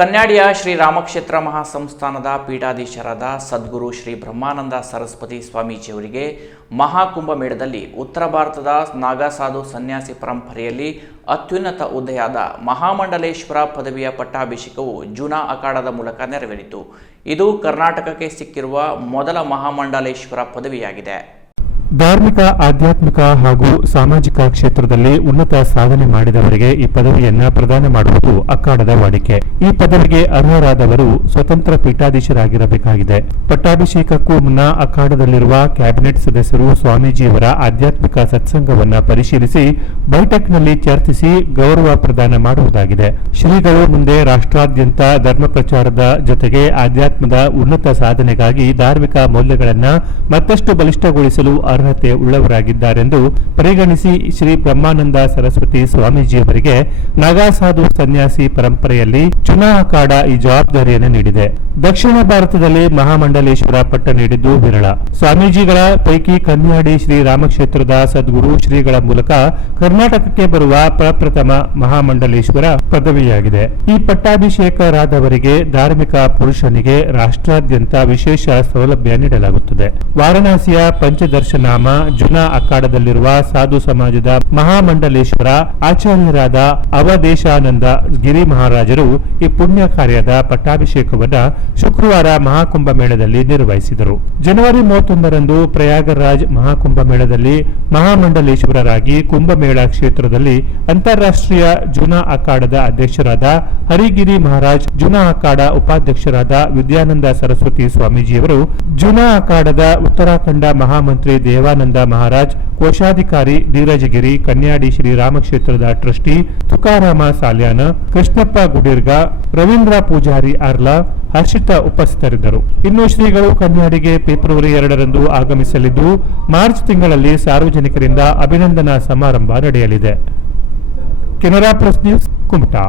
ಕನ್ಯಾಡಿಯ ಶ್ರೀ ರಾಮಕ್ಷೇತ್ರ ಮಹಾಸಂಸ್ಥಾನದ ಪೀಠಾಧೀಶರಾದ ಸದ್ಗುರು ಶ್ರೀ ಬ್ರಹ್ಮಾನಂದ ಸರಸ್ವತಿ ಸ್ವಾಮೀಜಿಯವರಿಗೆ ಮಹಾಕುಂಭಮೇಳದಲ್ಲಿ ಉತ್ತರ ಭಾರತದ ನಾಗಾಸಾಧು ಸನ್ಯಾಸಿ ಪರಂಪರೆಯಲ್ಲಿ ಅತ್ಯುನ್ನತ ಹುದ್ದೆಯಾದ ಮಹಾಮಂಡಲೇಶ್ವರ ಪದವಿಯ ಪಟ್ಟಾಭಿಷೇಕವು ಜುನಾ ಅಖಾಡದ ಮೂಲಕ ನೆರವೇರಿತು. ಇದು ಕರ್ನಾಟಕಕ್ಕೆ ಸಿಕ್ಕಿರುವ ಮೊದಲ ಮಹಾಮಂಡಲೇಶ್ವರ ಪದವಿಯಾಗಿದೆ. ಧಾರ್ಮಿಕ, ಆಧ್ಯಾತ್ಮಿಕ ಹಾಗೂ ಸಾಮಾಜಿಕ ಕ್ಷೇತ್ರದಲ್ಲಿ ಉನ್ನತ ಸಾಧನೆ ಮಾಡಿದವರಿಗೆ ಈ ಪದವಿಯನ್ನ ಪ್ರದಾನ ಮಾಡುವುದು ಅಖಾಡದ ವಾಡಿಕೆ. ಈ ಪದವಿಗೆ ಅರ್ಹರಾದವರು ಸ್ವತಂತ್ರ ಪೀಠಾಧೀಶರಾಗಿರಬೇಕಾಗಿದೆ. ಪಟ್ಟಾಭಿಷೇಕಕ್ಕೂ ಮುನ್ನ ಅಖಾಡದಲ್ಲಿರುವ ಕ್ಯಾಬಿನೆಟ್ ಸದಸ್ಯರು ಸ್ವಾಮೀಜಿಯವರ ಆಧ್ಯಾತ್ಮಿಕ ಸತ್ಸಂಗವನ್ನ ಪರಿಶೀಲಿಸಿ ಬೈಠಕ್ನಲ್ಲಿ ಚರ್ಚಿಸಿ ಗೌರವ ಪ್ರದಾನ ಮಾಡುವುದಾಗಿದೆ. ಶ್ರೀಗಳು ಮುಂದೆ ರಾಷ್ಟ್ರಾದ್ಯಂತ ಧರ್ಮ ಪ್ರಚಾರದ ಜೊತೆಗೆ ಆಧ್ಯಾತ್ಮದ ಉನ್ನತ ಸಾಧನೆಗಾಗಿ ಧಾರ್ಮಿಕ ಮೌಲ್ಯಗಳನ್ನು ಮತ್ತಷ್ಟು ಬಲಿಷ್ಠಗೊಳಿಸಲು ಅರ್ಹತೆ ಉಳ್ಳವರಾಗಿದ್ದಾರೆಂದು ಪರಿಗಣಿಸಿ ಶ್ರೀ ಬ್ರಹ್ಮಾನಂದ ಸರಸ್ವತಿ ಸ್ವಾಮೀಜಿಯವರಿಗೆ ನಾಗಾಸಾಧು ಸನ್ಯಾಸಿ ಪರಂಪರೆಯಲ್ಲಿ ಜುನಾ ಅಖಾಡ ಈ ಜವಾಬ್ದಾರಿಯನ್ನು ನೀಡಿದೆ. ದಕ್ಷಿಣ ಭಾರತದಲ್ಲಿ ಮಹಾಮಂಡಲೇಶ್ವರ ಪಟ್ಟ ನೀಡಿದ್ದು ವಿರಳ. ಸ್ವಾಮೀಜಿಗಳ ಪೈಕಿ ಕನ್ಯಾಡಿ ಶ್ರೀ ರಾಮಕ್ಷೇತ್ರದ ಸದ್ಗುರು ಶ್ರೀಗಳ ಮೂಲಕ ಕರ್ನಾಟಕಕ್ಕೆ ಬರುವ ಪ್ರಪ್ರಥಮ ಮಹಾಮಂಡಲೇಶ್ವರ ಪದವಿಯಾಗಿದೆ. ಈ ಪಟ್ಟಾಭಿಷೇಕರಾದವರಿಗೆ ಧಾರ್ಮಿಕ ಪುರುಷನಿಗೆ ರಾಷ್ಟ್ರಾದ್ಯಂತ ವಿಶೇಷ ಸೌಲಭ್ಯ ನೀಡಲಾಗುತ್ತದೆ. ವಾರಣಾಸಿಯ ಪಂಚದರ್ಶನಾಮ ಜುನಾ ಅಖಾಡದಲ್ಲಿರುವ ಸಾಧು ಸಮಾಜದ ಮಹಾಮಂಡಲೇಶ್ವರ ಆಚಾರ್ಯರಾದ ಅವಧೇಶಾನಂದ ಗಿರಿ ಮಹಾರಾಜರು ಈ ಪುಣ್ಯ ಕಾರ್ಯದ ಪಟ್ಟಾಭಿಷೇಕವನ್ನು ಶುಕ್ರವಾರ ಮಹಾಕುಂಭಮೇಳದಲ್ಲಿ ನಿರ್ವಹಿಸಿದರು. ಜನವರಿ 31ರಂದು ಪ್ರಯಾಗರಾಜ್ ಮಹಾಕುಂಭಮೇಳದಲ್ಲಿ ಮಹಾಮಂಡಲೇಶ್ವರರಾಗಿ ಕುಂಭಮೇಳ ಕ್ಷೇತ್ರದಲ್ಲಿ ಅಂತಾರಾಷ್ಟ್ರೀಯ ಜುನಾ ಅಖಾಡದ ಅಧ್ಯಕ್ಷರಾದ ಹರಿಗಿರಿ ಮಹಾರಾಜ್, ಜುನಾ ಅಖಾಡ ಉಪಾಧ್ಯಕ್ಷರಾದ ವಿದ್ಯಾನಂದ ಸರಸ್ವತಿ ಸ್ವಾಮೀಜಿಯವರು, ಜುನಾ ಅಖಾಡದ ಉತ್ತರಾಖಂಡ ಮಹಾಮಂತ್ರಿ ದೇವಾನಂದ ಮಹಾರಾಜ್, ಕೋಶಾಧಿಕಾರಿ ಧೀರಜಗಿರಿ, ಕನ್ಯಾಡಿ ಶ್ರೀ ರಾಮಕ್ಷೇತ್ರದ ಟ್ರಸ್ಟಿ ತುಕಾರಾಮ ಸಾಲ್ಯಾನ, ಕೃಷ್ಣಪ್ಪ ಗುಡಿರ್ಗ, ರವೀಂದ್ರ ಪೂಜಾರಿ ಆರ್ಲಾ, ಹರ್ಷಿತಾ ಉಪಸ್ಥಿತರಿದ್ದರು. ಇನ್ನು ಶ್ರೀಗಳು ಕನ್ಯಾಡಿಗೆ ಫೆಬ್ರವರಿ 2ರಂದು ಆಗಮಿಸಲಿದ್ದು ಮಾರ್ಚ್ ತಿಂಗಳಲ್ಲಿ ಸಾರ್ವಜನಿಕರಿಂದ ಅಭಿನಂದನಾ ಸಮಾರಂಭ ನಡೆಯಲಿದೆ. Canara press news, Kumta.